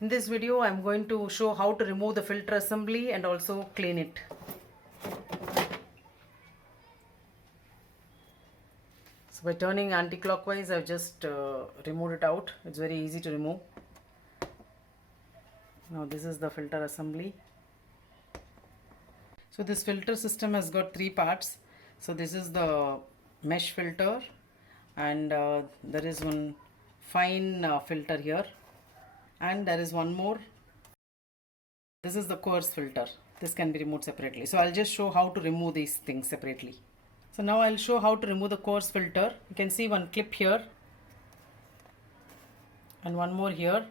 In this video, I am going to show how to remove the filter assembly and also clean it. So by turning anti-clockwise, I've just removed it out. It's very easy to remove. Now this is the filter assembly. So this filter system has got three parts. So this is the mesh filter, and there is one fine filter here, and there is one more. This is the coarse filter. This can be removed separately. So I'll just show how to remove these things separately. So now I'll show how to remove the coarse filter. You can see one clip here and one more here.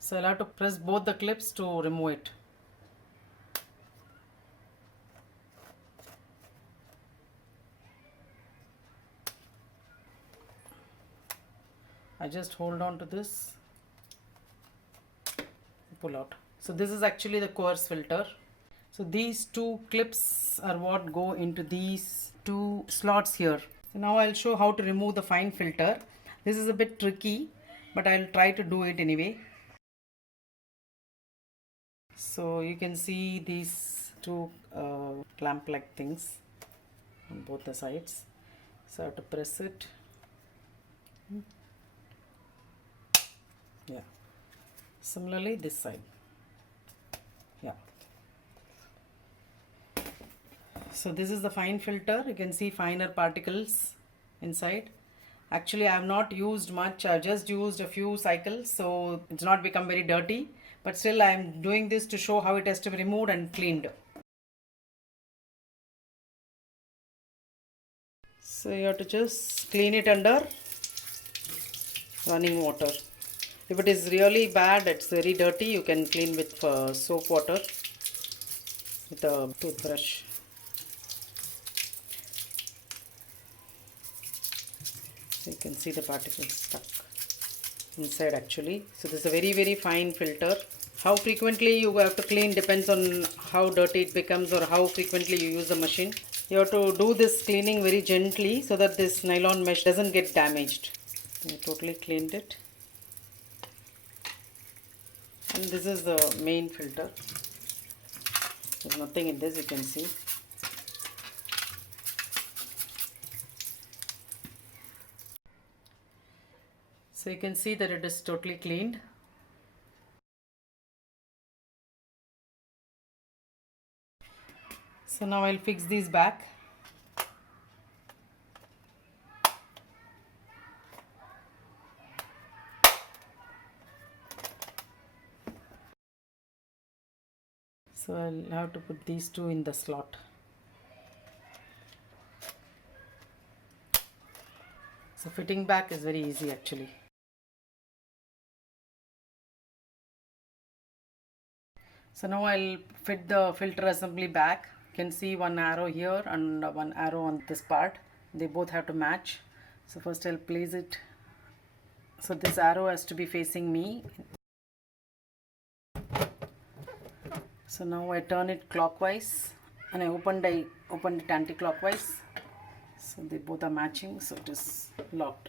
So I'll have to press both the clips to remove it. I just hold on to this, pull out. So this is actually the coarse filter. So these two clips are what go into these two slots here. So now I'll show how to remove the fine filter. This is a bit tricky, but I'll try to do it anyway. So you can see these two clamp-like things on both the sides. So I have to press it. Yeah. Similarly, this side. Yeah. So this is the fine filter. You can see finer particles inside. Actually, I have not used much. I just used a few cycles, so it's not become very dirty. But still, I am doing this to show how it has to be removed and cleaned. So you have to just clean it under running water. If it is really bad, it's very dirty, you can clean with soap water with a toothbrush. So you can see the particles stuck inside actually. So this is a very fine filter. How frequently you have to clean depends on how dirty it becomes or how frequently you use the machine. You have to do this cleaning very gently so that this nylon mesh doesn't get damaged. I totally cleaned it. And this is the main filter. There's nothing in this, you can see. So you can see that it is totally cleaned. So now I'll fix these back. So I'll have to put these two in the slot. So fitting back is very easy actually. So now I'll fit the filter assembly back. You can see one arrow here and one arrow on this part. They both have to match. So first I'll place it. So this arrow has to be facing me. So now I turn it clockwise and I opened it anti-clockwise. So they both are matching, so it is locked.